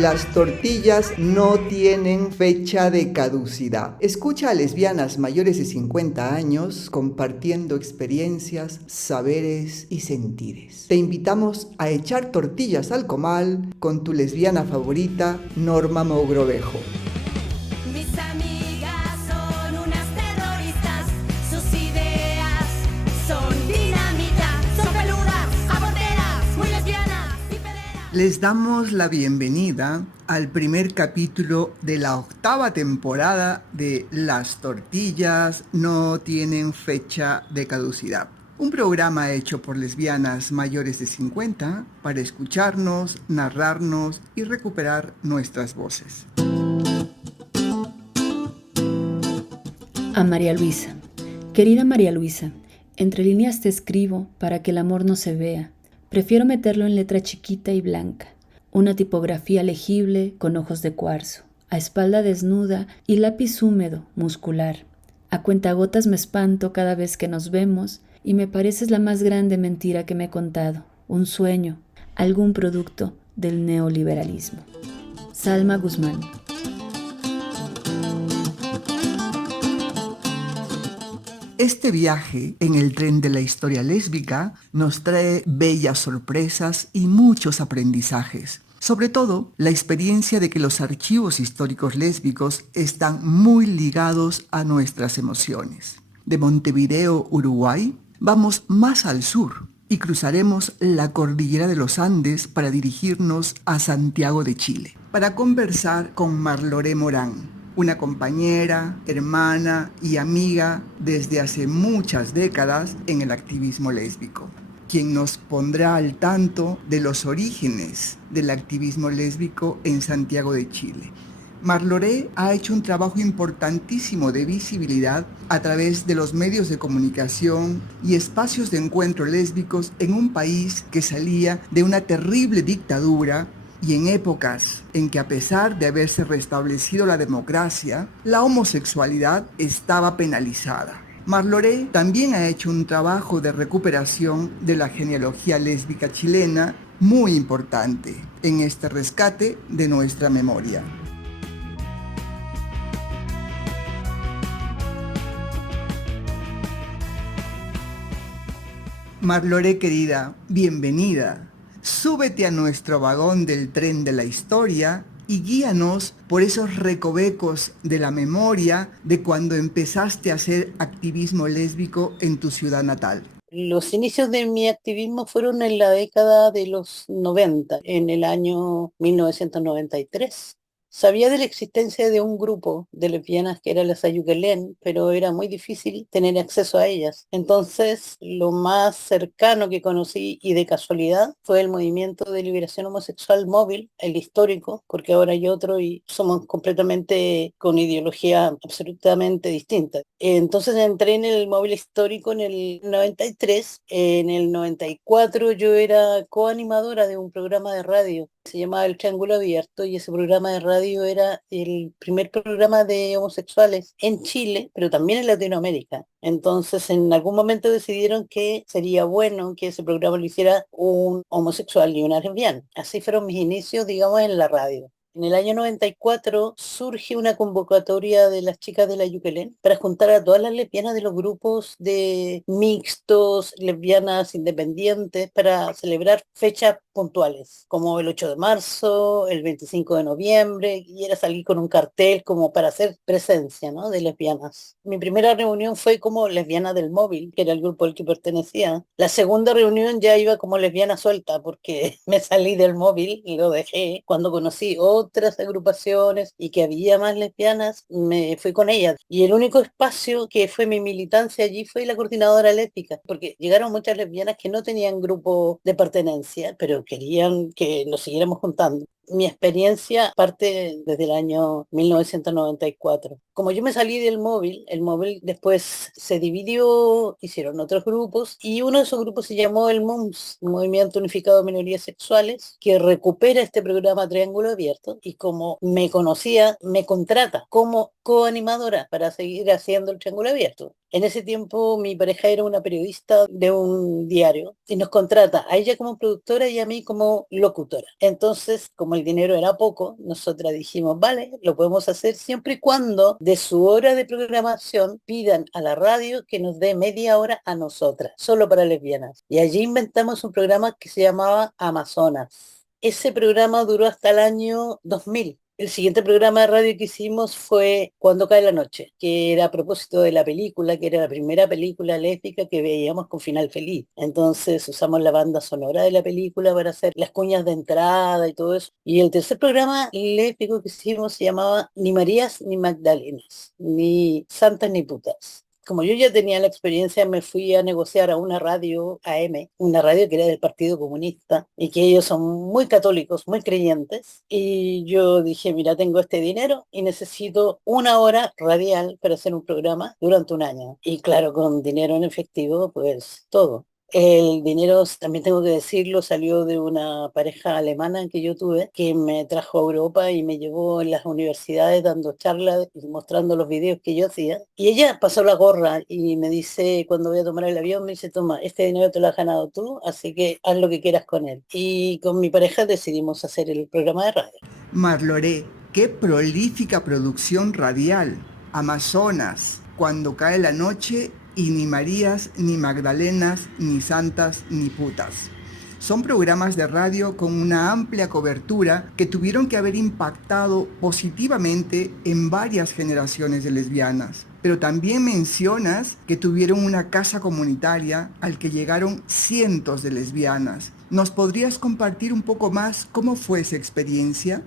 Las tortillas no tienen fecha de caducidad. Escucha a lesbianas mayores de 50 años compartiendo experiencias, saberes y sentires. Te invitamos a echar tortillas al comal con tu lesbiana favorita, Norma Mogrovejo. Mis amigas son unas terroristas, sus ideas son dinamita, son peludas, aborteras, muy lesbianas y peleras. Les damos la bienvenida al primer capítulo de la 8ª temporada de Las tortillas no tienen fecha de caducidad. Un programa hecho por lesbianas mayores de 50 para escucharnos, narrarnos y recuperar nuestras voces. A María Luisa. Querida María Luisa, entre líneas te escribo para que el amor no se vea. Prefiero meterlo en letra chiquita y blanca, una tipografía legible con ojos de cuarzo, a espalda desnuda y lápiz húmedo, muscular. A cuentagotas me espanto cada vez que nos vemos y me pareces la más grande mentira que me he contado, un sueño, algún producto del neoliberalismo. Salma Guzmán. Este viaje en el tren de la historia lésbica nos trae bellas sorpresas y muchos aprendizajes. Sobre todo, la experiencia de que los archivos históricos lésbicos están muy ligados a nuestras emociones. De Montevideo, Uruguay, vamos más al sur y cruzaremos la cordillera de los Andes para dirigirnos a Santiago de Chile, para conversar con Marlore Morán, una compañera, hermana y amiga desde hace muchas décadas en el activismo lésbico, quien nos pondrá al tanto de los orígenes del activismo lésbico en Santiago de Chile. Marlore ha hecho un trabajo importantísimo de visibilidad a través de los medios de comunicación y espacios de encuentro lésbicos en un país que salía de una terrible dictadura y en épocas en que, a pesar de haberse restablecido la democracia, la homosexualidad estaba penalizada. Marlore también ha hecho un trabajo de recuperación de la genealogía lésbica chilena muy importante en este rescate de nuestra memoria. Marlore querida, bienvenida. Súbete a nuestro vagón del tren de la historia y guíanos por esos recovecos de la memoria de cuando empezaste a hacer activismo lésbico en tu ciudad natal. Los inicios de mi activismo fueron en la década de los 90, en el año 1993. Sabía de la existencia de un grupo de lesbianas que era las Ayuquelén, pero era muy difícil tener acceso a ellas. Entonces, lo más cercano que conocí y de casualidad fue el movimiento de liberación homosexual móvil, el histórico, porque ahora hay otro y somos completamente con ideología absolutamente distinta. Entonces entré en el móvil histórico en el 93. En el 94 yo era coanimadora de un programa de radio. Se llamaba El Triángulo Abierto y ese programa de radio era el primer programa de homosexuales en Chile, pero también en Latinoamérica. Entonces en algún momento decidieron que sería bueno que ese programa lo hiciera un homosexual y una lesbiana. Así fueron mis inicios, digamos, en la radio. En el año 94 surge una convocatoria de las chicas de la Yuquelén para juntar a todas las lesbianas de los grupos de mixtos, lesbianas independientes, para celebrar fechas puntuales, como el 8 de marzo, el 25 de noviembre, y era salir con un cartel como para hacer presencia, ¿no?, de lesbianas. Mi primera reunión fue como lesbiana del móvil, que era el grupo al que pertenecía. La segunda reunión ya iba como lesbiana suelta, porque me salí del móvil y lo dejé. Cuando conocí otras agrupaciones y que había más lesbianas, me fui con ellas. Y el único espacio que fue mi militancia allí fue la coordinadora lésbica, porque llegaron muchas lesbianas que no tenían grupo de pertenencia, pero querían que nos siguiéramos juntando. Mi experiencia parte desde el año 1994. Como yo me salí del móvil, el móvil después se dividió, hicieron otros grupos, y uno de esos grupos se llamó el MUMS, Movimiento Unificado de Minorías Sexuales, que recupera este programa Triángulo Abierto, y como me conocía, me contrata como coanimadora para seguir haciendo el Triángulo Abierto. En ese tiempo mi pareja era una periodista de un diario y nos contrata a ella como productora y a mí como locutora. Entonces, como el dinero era poco, nosotras dijimos, vale, lo podemos hacer siempre y cuando de su hora de programación pidan a la radio que nos dé media hora a nosotras, solo para lesbianas. Y allí inventamos un programa que se llamaba Amazonas. Ese programa duró hasta el año 2000. El siguiente programa de radio que hicimos fue Cuando cae la noche, que era a propósito de la película, que era la primera película lésbica que veíamos con final feliz. Entonces usamos la banda sonora de la película para hacer las cuñas de entrada y todo eso. Y el tercer programa lésbico que hicimos se llamaba Ni Marías ni Magdalenas, ni Santas ni Putas. Como yo ya tenía la experiencia, me fui a negociar a una radio AM, una radio que era del Partido Comunista, y que ellos son muy católicos, muy creyentes. Y yo dije, mira, tengo este dinero y necesito una hora radial para hacer un programa durante un año. Y claro, con dinero en efectivo, pues todo. El dinero, también tengo que decirlo, salió de una pareja alemana que yo tuve, que me trajo a Europa y me llevó en las universidades dando charlas y mostrando los videos que yo hacía. Y ella pasó la gorra y me dice, cuando voy a tomar el avión, me dice, toma, este dinero te lo has ganado tú, así que haz lo que quieras con él. Y con mi pareja decidimos hacer el programa de radio. Marloré, qué prolífica producción radial. Amazonas, Cuando cae la noche y Ni Marías, ni Magdalenas, ni Santas, ni Putas. Son programas de radio con una amplia cobertura que tuvieron que haber impactado positivamente en varias generaciones de lesbianas. Pero también mencionas que tuvieron una casa comunitaria al que llegaron cientos de lesbianas. ¿Nos podrías compartir un poco más cómo fue esa experiencia?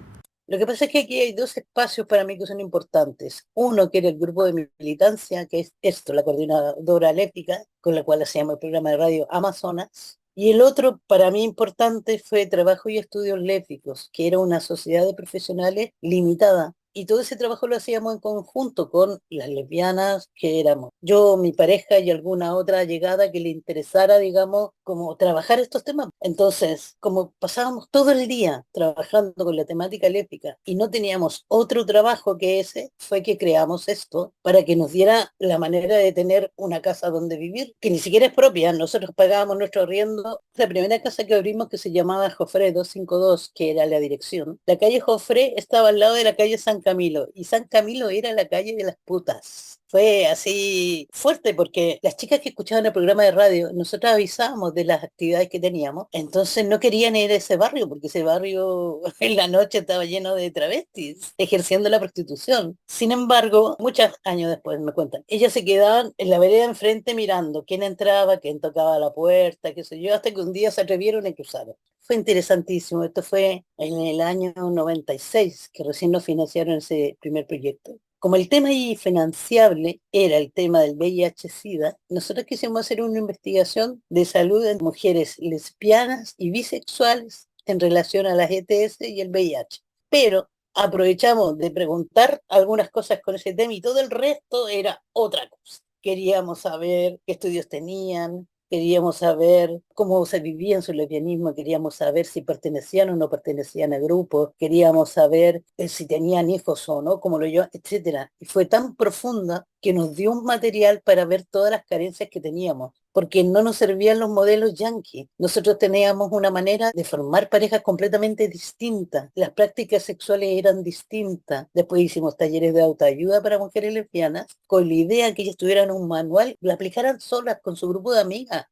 Lo que pasa es que aquí hay dos espacios para mí que son importantes. Uno que era el grupo de militancia, que es esto, la coordinadora lésbica, con la cual hacíamos el programa de radio Amazonas. Y el otro, para mí importante, fue Trabajo y Estudios Lésbicos, que era una sociedad de profesionales limitada. Y todo ese trabajo lo hacíamos en conjunto con las lesbianas que éramos. Yo, mi pareja y alguna otra llegada que le interesara, digamos, como trabajar estos temas. Entonces, como pasábamos todo el día trabajando con la temática lésbica y no teníamos otro trabajo que ese, fue que creamos esto para que nos diera la manera de tener una casa donde vivir, que ni siquiera es propia. Nosotros pagábamos nuestro arriendo. La primera casa que abrimos, que se llamaba Jofré 252, que era la dirección. La calle Jofré estaba al lado de la calle San Camilo, y San Camilo era la calle de las putas. Fue así fuerte porque las chicas que escuchaban el programa de radio, nosotros avisábamos de las actividades que teníamos, entonces no querían ir a ese barrio porque ese barrio en la noche estaba lleno de travestis ejerciendo la prostitución. Sin embargo, muchos años después me cuentan, ellas se quedaban en la vereda enfrente mirando quién entraba, quién tocaba la puerta, qué sé yo, hasta que un día se atrevieron y cruzaron. Fue interesantísimo. Esto fue en el año 96, que recién nos financiaron ese primer proyecto. Como el tema infinanciable era el tema del VIH-Sida, nosotros quisimos hacer una investigación de salud en mujeres lesbianas y bisexuales en relación a las ETS y el VIH. Pero aprovechamos de preguntar algunas cosas con ese tema y todo el resto era otra cosa. Queríamos saber qué estudios tenían, queríamos saber cómo se vivía en su lesbianismo, queríamos saber si pertenecían o no pertenecían a grupos, queríamos saber si tenían hijos o no, como lo yo, etcétera. Y fue tan profunda que nos dio un material para ver todas las carencias que teníamos, porque no nos servían los modelos yanquis. Nosotros teníamos una manera de formar parejas completamente distintas. Las prácticas sexuales eran distintas. Después hicimos talleres de autoayuda para mujeres lesbianas, con la idea que ellas tuvieran un manual, lo aplicaran solas con su grupo de amigas.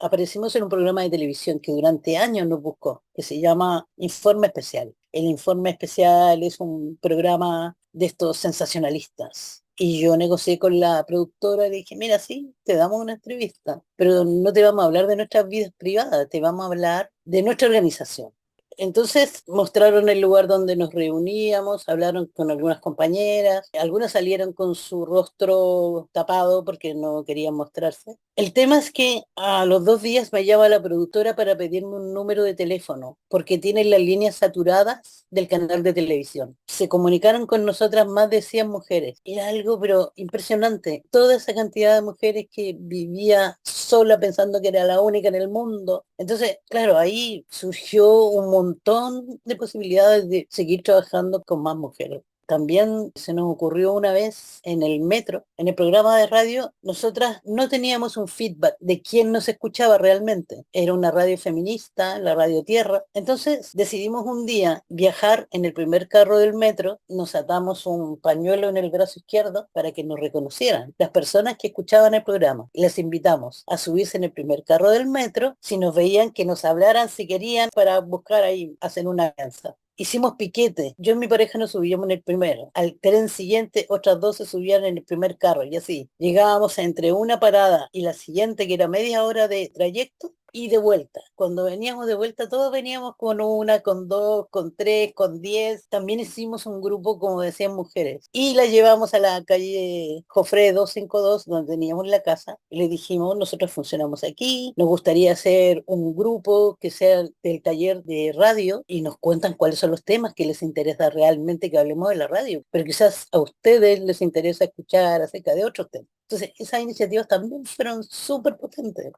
Aparecimos en un programa de televisión que durante años nos buscó, que se llama Informe Especial. El Informe Especial es un programa de estos sensacionalistas. Y yo negocié con la productora y le dije, mira, sí, te damos una entrevista, pero no te vamos a hablar de nuestras vidas privadas, te vamos a hablar de nuestra organización. Entonces mostraron el lugar donde nos reuníamos, hablaron con algunas compañeras, algunas salieron con su rostro tapado porque no querían mostrarse. El tema es que a los 2 días me llama la productora para pedirme un número de teléfono, porque tienen las líneas saturadas del canal de televisión. Se comunicaron con nosotras más de 100 mujeres. Era algo pero impresionante. Toda esa cantidad de mujeres que vivía sola pensando que era la única en el mundo. Entonces, claro, ahí surgió un montón de posibilidades de seguir trabajando con más mujeres. También se nos ocurrió una vez en el metro, en el programa de radio, nosotras no teníamos un feedback de quién nos escuchaba realmente. Era una radio feminista, la Radio Tierra. Entonces decidimos un día viajar en el primer carro del metro, nos atamos un pañuelo en el brazo izquierdo para que nos reconocieran las personas que escuchaban el programa. Les invitamos a subirse en el primer carro del metro, si nos veían que nos hablaran si querían para buscar ahí, hacer una alianza. Hicimos piquete. Yo y mi pareja nos subíamos en el primero. Al tren siguiente, otras dos se subían en el primer carro y así. Llegábamos entre una parada y la siguiente, que era media hora de trayecto, y de vuelta. Cuando veníamos de vuelta, todos veníamos con una, con dos, con tres, con 10. También hicimos un grupo, como decían, mujeres. Y la llevamos a la calle Jofre 252, donde teníamos la casa, y le dijimos, nosotros funcionamos aquí, nos gustaría hacer un grupo que sea del taller de radio, y nos cuentan cuáles son los temas que les interesa realmente que hablemos de la radio. Pero quizás a ustedes les interesa escuchar acerca de otros temas. Entonces, esas iniciativas también fueron súper potentes.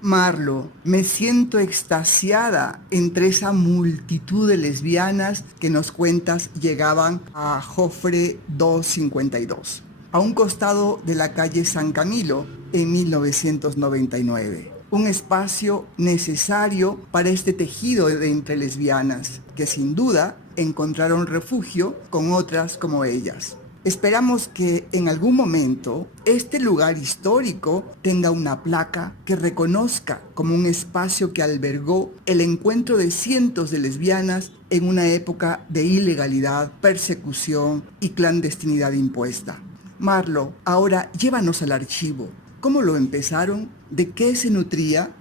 Marlo, me siento extasiada entre esa multitud de lesbianas que nos cuentas llegaban a Jofre 252, a un costado de la calle San Camilo en 1999. Un espacio necesario para este tejido de entre lesbianas, que sin duda encontraron refugio con otras como ellas. Esperamos que en algún momento este lugar histórico tenga una placa que reconozca como un espacio que albergó el encuentro de cientos de lesbianas en una época de ilegalidad, persecución y clandestinidad impuesta. Marlo, ahora llévanos al archivo. ¿Cómo lo empezaron? ¿De qué se nutría?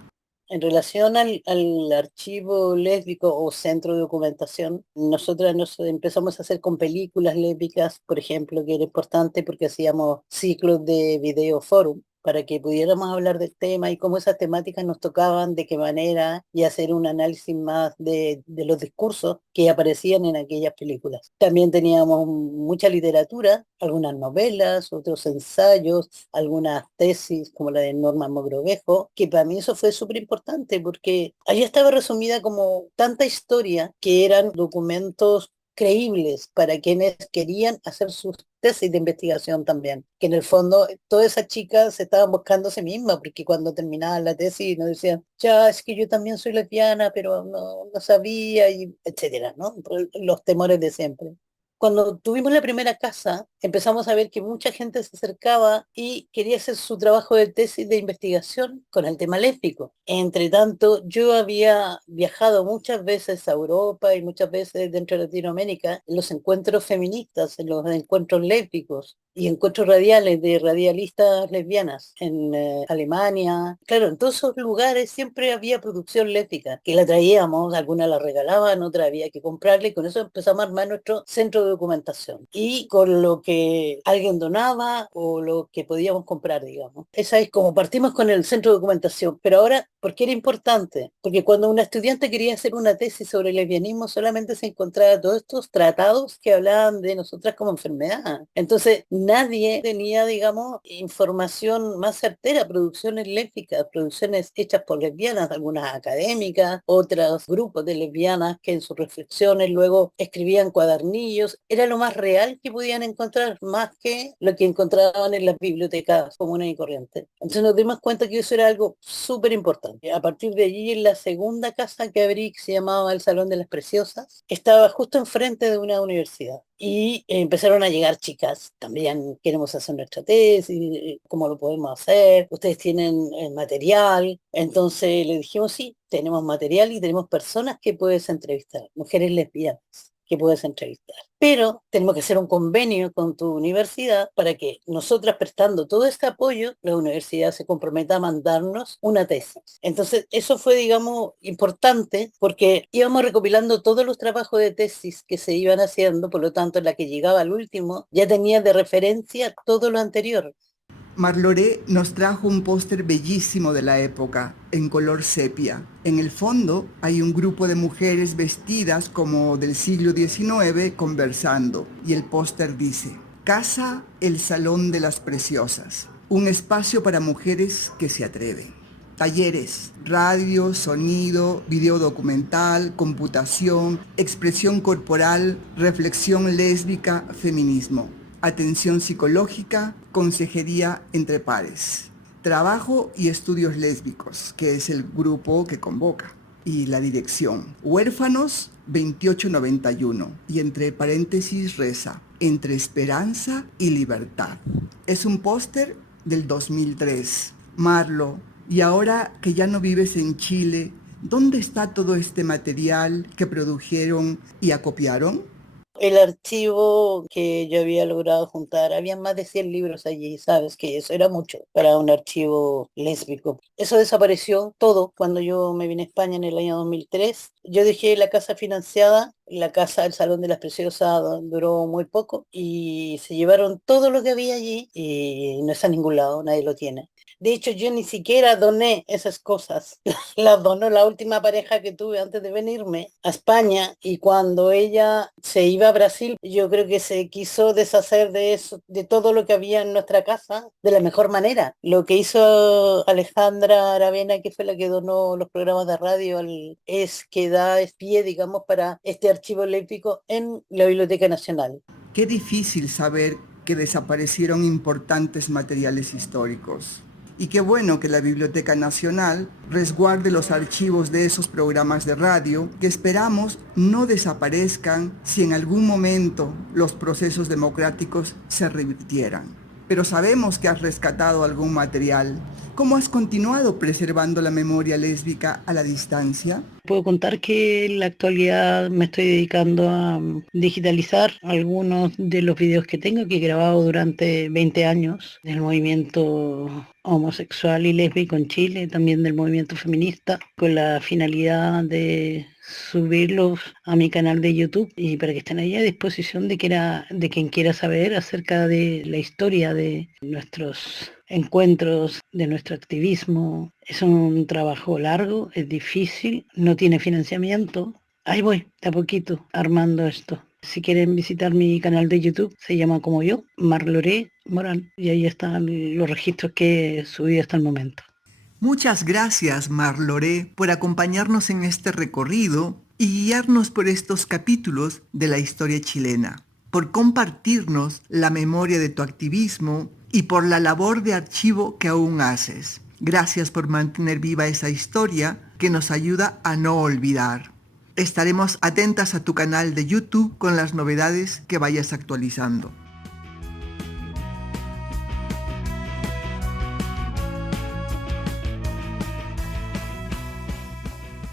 En relación al archivo lésbico o centro de documentación, nosotras nos empezamos a hacer con películas lésbicas, por ejemplo, que era importante porque hacíamos ciclos de video forum para que pudiéramos hablar del tema y cómo esas temáticas nos tocaban, de qué manera, y hacer un análisis más de los discursos que aparecían en aquellas películas. También teníamos mucha literatura, algunas novelas, otros ensayos, algunas tesis como la de Norma Mogrovejo, que para mí eso fue súper importante porque ahí estaba resumida como tanta historia que eran documentos creíbles para quienes querían hacer sus tesis de investigación también, que en el fondo todas esas chicas se estaban buscando a sí mismas, porque cuando terminaban la tesis nos decían, ya, es que yo también soy lesbiana, pero no sabía, y etcétera, ¿no? Los temores de siempre. Cuando tuvimos la primera casa, empezamos a ver que mucha gente se acercaba y quería hacer su trabajo de tesis de investigación con el tema lésbico. Entre tanto, yo había viajado muchas veces a Europa y muchas veces dentro de Latinoamérica en los encuentros feministas, en los encuentros lésbicos y encuentros radiales de radialistas lesbianas en Alemania. Claro, en todos esos lugares siempre había producción lésbica, que la traíamos, algunas la regalaban, otra había que comprarla, y con eso empezamos a armar nuestro centro de documentación. Y con lo que alguien donaba o lo que podíamos comprar, digamos. Esa es como partimos con el centro de documentación. Pero ahora, ¿por qué era importante? Porque cuando una estudiante quería hacer una tesis sobre el lesbianismo, solamente se encontraba todos estos tratados que hablaban de nosotras como enfermedad. Entonces, nadie tenía, digamos, información más certera, producciones lésbicas, producciones hechas por lesbianas, algunas académicas, otros grupos de lesbianas que en sus reflexiones luego escribían cuadernillos. Era lo más real que podían encontrar, más que lo que encontraban en las bibliotecas comunes y corrientes. Entonces nos dimos cuenta que eso era algo súper importante. A partir de allí, en la segunda casa que abrí, que se llamaba el Salón de las Preciosas, estaba justo enfrente de una universidad. Y empezaron a llegar chicas, también queremos hacer nuestra tesis, cómo lo podemos hacer, ustedes tienen material. Entonces le dijimos, sí, tenemos material y tenemos personas que puedes entrevistar, mujeres lesbianas que puedes entrevistar. Pero tenemos que hacer un convenio con tu universidad para que nosotras, prestando todo este apoyo, la universidad se comprometa a mandarnos una tesis. Entonces, eso fue, digamos, importante porque íbamos recopilando todos los trabajos de tesis que se iban haciendo, por lo tanto, la que llegaba al último ya tenía de referencia todo lo anterior. Marloré nos trajo un póster bellísimo de la época, en color sepia. En el fondo hay un grupo de mujeres vestidas como del siglo XIX conversando, y el póster dice, Casa el Salón de las Preciosas, un espacio para mujeres que se atreven. talleres, radio, sonido, video documental, computación, expresión corporal, reflexión lésbica, feminismo, atención psicológica, consejería entre pares, trabajo y estudios lésbicos, que es el grupo que convoca, y la dirección, Huérfanos 2891, y entre paréntesis reza, entre esperanza y libertad. Es un póster del 2003. Marlo, y ahora que ya no vives en Chile, ¿dónde está todo este material que produjeron y acopiaron? El archivo que yo había logrado juntar, había más de 100 libros allí, sabes que eso era mucho para un archivo lésbico. Eso desapareció todo cuando yo me vine a España en el año 2003. Yo dejé la casa financiada, la casa del Salón de las Preciosas duró muy poco y se llevaron todo lo que había allí y no está en ningún lado, nadie lo tiene. De hecho, yo ni siquiera doné esas cosas. Las donó la última pareja que tuve antes de venirme a España y cuando ella se iba a Brasil, yo creo que se quiso deshacer de eso, de todo lo que había en nuestra casa de la mejor manera. Lo que hizo Alejandra Aravena, que fue la que donó los programas de radio, es que da pie, digamos, para este archivo lésbico en la Biblioteca Nacional. Qué difícil saber que desaparecieron importantes materiales históricos. Y qué bueno que la Biblioteca Nacional resguarde los archivos de esos programas de radio que esperamos no desaparezcan si en algún momento los procesos democráticos se revirtieran. Pero sabemos que has rescatado algún material. ¿Cómo has continuado preservando la memoria lésbica a la distancia? Puedo contar que en la actualidad me estoy dedicando a digitalizar algunos de los videos que tengo, que he grabado durante 20 años del movimiento homosexual y lésbico en Chile, también del movimiento feminista, con la finalidad de subirlos a mi canal de YouTube y para que estén ahí a disposición de quien quiera saber acerca de la historia de nuestros encuentros, de nuestro activismo. Es un trabajo largo, es difícil, no tiene financiamiento. Ahí voy, de a poquito, armando esto. Si quieren visitar mi canal de YouTube, se llama como yo, Marloré Morán, y ahí están los registros que he subido hasta el momento. Muchas gracias, Marloré, por acompañarnos en este recorrido y guiarnos por estos capítulos de la historia chilena, por compartirnos la memoria de tu activismo y por la labor de archivo que aún haces. Gracias por mantener viva esa historia que nos ayuda a no olvidar. Estaremos atentas a tu canal de YouTube con las novedades que vayas actualizando.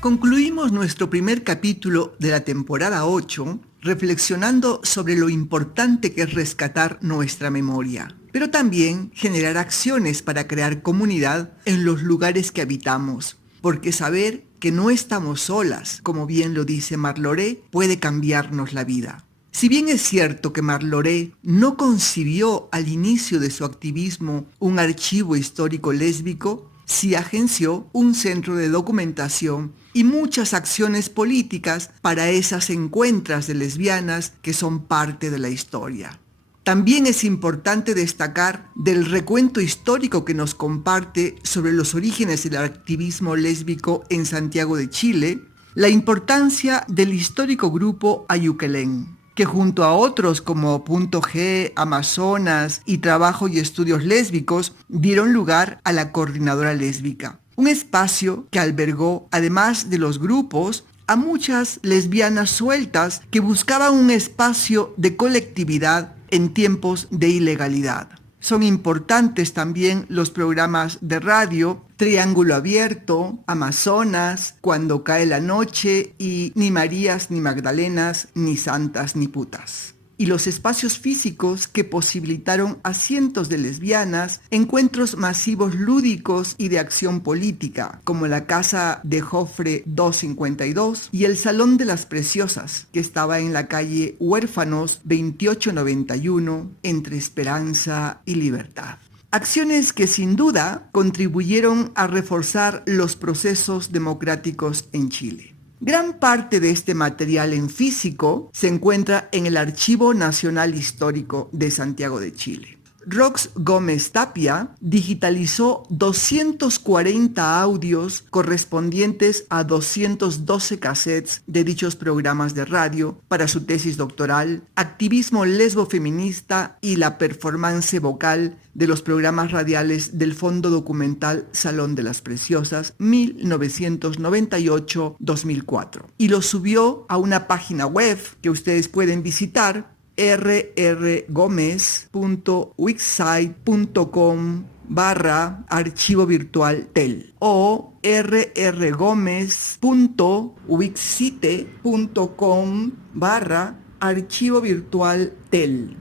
Concluimos nuestro primer capítulo de la temporada 8 reflexionando sobre lo importante que es rescatar nuestra memoria, pero también generar acciones para crear comunidad en los lugares que habitamos, porque saber que no estamos solas, como bien lo dice Marloré, puede cambiarnos la vida. Si bien es cierto que Marloré no concibió al inicio de su activismo un archivo histórico lésbico, sí agenció un centro de documentación y muchas acciones políticas para esas encuentras de lesbianas que son parte de la historia. También es importante destacar del recuento histórico que nos comparte sobre los orígenes del activismo lésbico en Santiago de Chile, la importancia del histórico grupo Ayuquelén, que junto a otros como Punto G, Amazonas y Trabajo y Estudios Lésbicos dieron lugar a la Coordinadora Lésbica, un espacio que albergó, además de los grupos, a muchas lesbianas sueltas que buscaban un espacio de colectividad en tiempos de ilegalidad. Son importantes también los programas de radio Triángulo Abierto, Amazonas, Cuando cae la noche y Ni Marías ni Magdalenas, ni Santas ni Putas. Y los espacios físicos que posibilitaron a cientos de lesbianas encuentros masivos lúdicos y de acción política, como la Casa de Jofre 252 y el Salón de las Preciosas, que estaba en la calle Huérfanos 2891, entre Esperanza y Libertad. Acciones que sin duda contribuyeron a reforzar los procesos democráticos en Chile. Gran parte de este material en físico se encuentra en el Archivo Nacional Histórico de Santiago de Chile. Rox Gómez Tapia digitalizó 240 audios correspondientes a 212 cassettes de dichos programas de radio para su tesis doctoral, activismo lesbofeminista y la performance vocal de los programas radiales del Fondo Documental Salón de las Preciosas 1998-2004. Y lo subió a una página web que ustedes pueden visitar, rrgomez.wixsite.com/archivo virtual tel o rrgomez.wixsite.com/archivo virtual tel.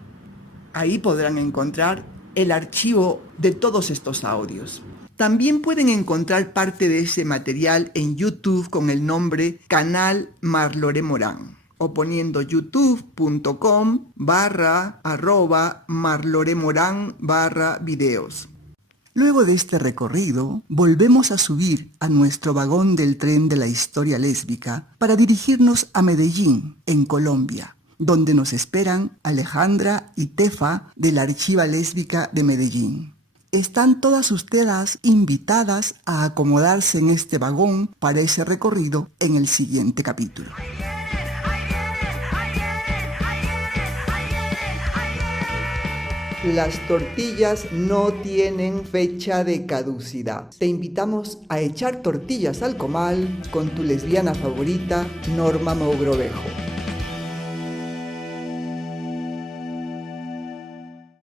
Ahí podrán encontrar el archivo de todos estos audios. También pueden encontrar parte de ese material en YouTube con el nombre Canal Marlore Morán o poniendo youtube.com/marloremorán/videos. Luego de este recorrido, volvemos a subir a nuestro vagón del tren de la historia lésbica para dirigirnos a Medellín, en Colombia, donde nos esperan Alejandra y Tefa de la Archiva Lésbica de Medellín. Están todas ustedes invitadas a acomodarse en este vagón para ese recorrido en el siguiente capítulo. Las tortillas no tienen fecha de caducidad. Te invitamos a echar tortillas al comal con tu lesbiana favorita, Norma Mogrovejo.